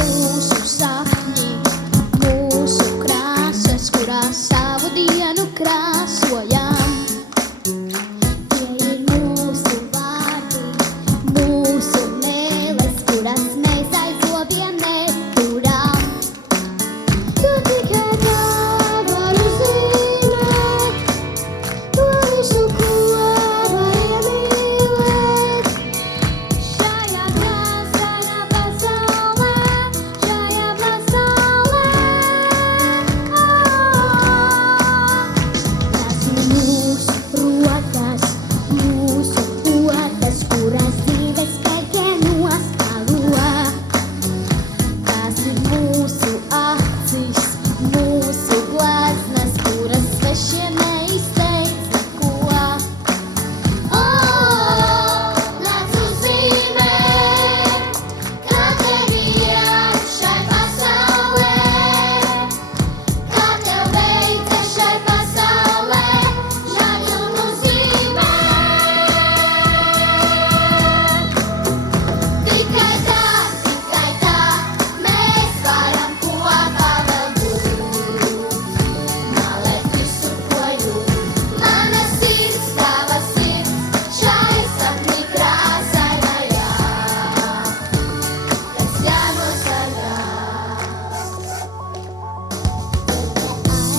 Mūsu sapņi, mūsu krāsas, kurās savu dienu krāsojam. Tie ir mūsu vārdi, mūsu mēles, kuras mēs aizobiem neturam. Jo tikai tā varu zīmēt to visu, ko var iemīlēt. Šajā krāsainā pasaulē, šajā pasaulē. Tas ir mūsu rokas, mūsu potas, kuras dzīves spēkienos stalo. Tas ir mūsu acis, mūsu gleznas, kuras svešiem neizteic neko. Nāc uzzīmēt, kā tevi iet šai pasaulē, kā tev veicas šai pasaulē, nāc un uzzīmēt. Tikai tā mēs varam kopā vēl būt. Mālēt visu, ko jūt. Mana sirds, tava sirds, šai sapņi krāsainajā. Tas jānosargās.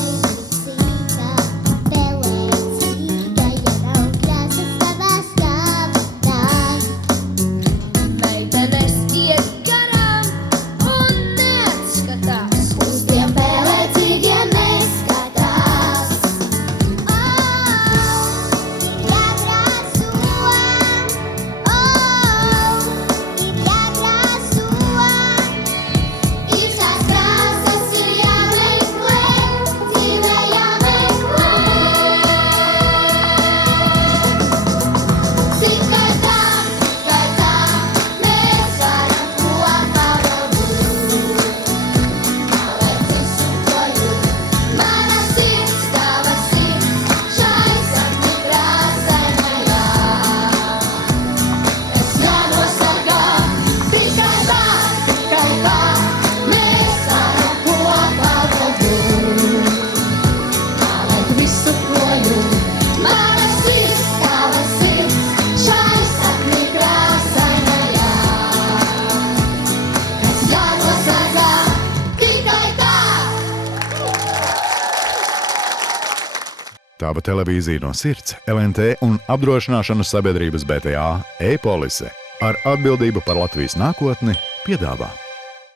Aizsīta, pelēcīga, ieraugās tavās kāpnēs. Meitenes iet garām un neatskatās. Uz tiem pelēcīgiem neskatās. Ir jākrāso, ir jākrāso. Īsās krāsas ir jāmeklē, dzīvē jāmeklē. Tikai tā mēs varam kopā vēl būt. Mālēt visu, ko jūt. Mana sirds, tava sirds, šai sapņi krāsainajā. Tas jānosargā. Tikai tā mēs varam kopā vēl būt. Mālēt visu, ko jūt. Mana sirds, tava sirds, šai sapņi krāsainajā. Tas jānosargā. Tikai tā. Tava televīzija no sirds, LNT un apdrošināšanas sabiedrības BTA e-polise ar atbildību par Latvijas nākotni piedāvā.